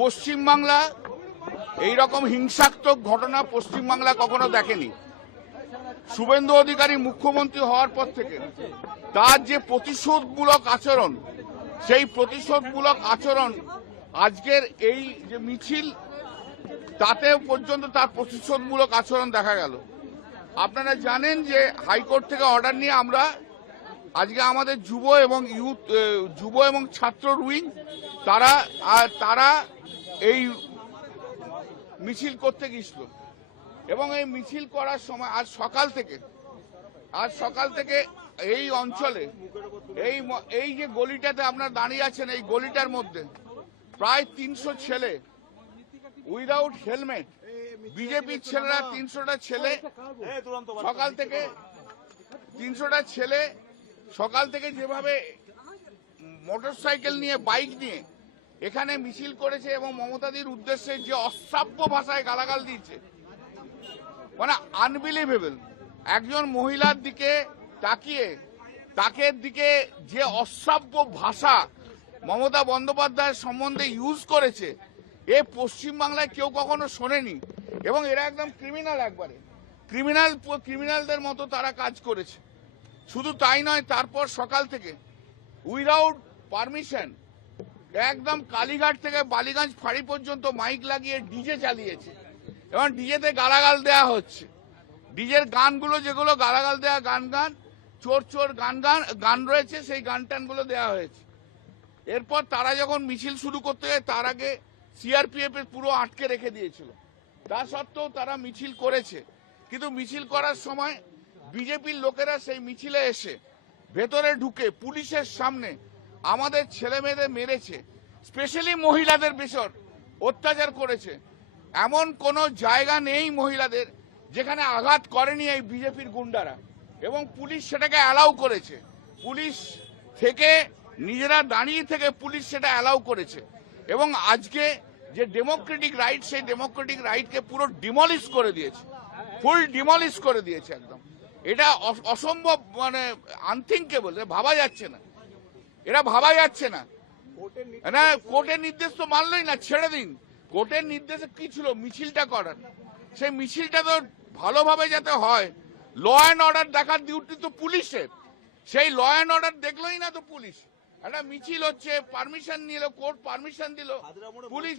পশ্চিমবাংলা এইরকম হিংসাত্মক ঘটনা পশ্চিমবাংলা কখনো দেখেনি। শুভেন্দু অধিকারী মুখ্যমন্ত্রী হওয়ার পর থেকে তার যে প্রতিশোধমূলক আচরণ, সেই প্রতিশোধমূলক আচরণ আজকের এই যে মিছিল, তাতেও পর্যন্ত তার প্রতিশোধমূলক আচরণ দেখা গেল। আপনারা জানেন যে হাইকোর্ট থেকে অর্ডার নিয়ে আমরা আজকে আমাদের যুব এবং ছাত্র উইং তারা এই মিছিল করতে গিয়েছিল এবং এই মিছিল করার সময় আজ সকাল থেকে এই অঞ্চলে এই যে গলিটাতে আপনারা দাঁড়িয়ে আছেন, এই গলিটার মধ্যে প্রায় 300 ছেলে উইদাউট হেলমেট, বিজেপির ছেলেরা 300টা ছেলে সকাল থেকে যেভাবে মোটরসাইকেল নিয়ে, বাইক নিয়ে এখানে মিছিল করেছে এবং মমতাদির উদ্দেশ্যে যে অশ্রাব্য ভাষায় গালাগাল দিয়েছে, মানে আনবিলিভেবল। একজন মহিলার দিকে তাকিয়ে তাকে দিকে যে অশ্রাব্য ভাষা মমতা বন্দ্যোপাধ্যায়ের সম্বন্ধে ইউজ করেছে, এ পশ্চিমবাংলায় কেউ কখনো শোনেনি। এবং এরা একদম ক্রিমিনাল, একবারে ক্রিমিনালদের মতো তারা কাজ করেছে। শুধু তাই নয়, তারপর সকাল থেকে উইদাউট পারমিশন একদম কালীঘাট থেকে বালিগঞ্জ ফাঁড়ি পর্যন্ত মাইক লাগিয়ে ডিজে চালিয়েছে এবং ডিজেতে গালাগাল দেয়া হচ্ছে। ডিজের গানগুলো যেগুলো গালাগাল দেয়া গান চোর গান রয়েছে, সেই গান টানগুলো দেওয়া হয়েছে। এরপর তারা যখন মিছিল শুরু করতে যায়, তার আগে সিআরপিএফ এর পুরো আটকে রেখে দিয়েছিল। তা সত্ত্বেও তারা মিছিল করেছে, কিন্তু মিছিল করার সময় বিজেপির লোকেরা সেই মিছিলে এসে ভেতরে ঢুকে পুলিশের সামনে আমাদের ছেলে মেয়েদের মেরেছে, স্পেশালি মহিলাদের বেশর অত্যাচার করেছে। এমন কোনো জায়গা নেই মহিলাদের যেখানে আঘাত করেনি এই বিজেপির গুন্ডারা, এবং পুলিশ সেটাকে অ্যালাউ করেছে। পুলিশ থেকে নিজেরা দাঁড়িয়ে থেকে পুলিশ সেটা অ্যালাউ করেছে। এবং আজকে যে ডেমোক্রেটিক রাইট, সেই ডেমোক্রেটিক রাইটকে পুরো ডিমলিশ করে দিয়েছে, ফুল ডিমলিশ করে দিয়েছে একদম। এটা অসম্ভব, মানে আনথিঙ্কেবল, ভাবা যাচ্ছে না, কোর্টের নির্দেশ তো মানলই না, ছেড়ে দিন। কোর্টের নির্দেশে কি ছিল মিছিলটা করার? সেই মিছিলটা তো ভালোভাবে যাতে হয়, ল অ্যান্ড অর্ডার দেখার ডিউটি তো পুলিশের। সেই ল অ্যান্ড অর্ডার দেখলোই না তো পুলিশ। একটা মিছিল হচ্ছে, পারমিশন নিল, কোর্ট পারমিশন দিল, পুলিশ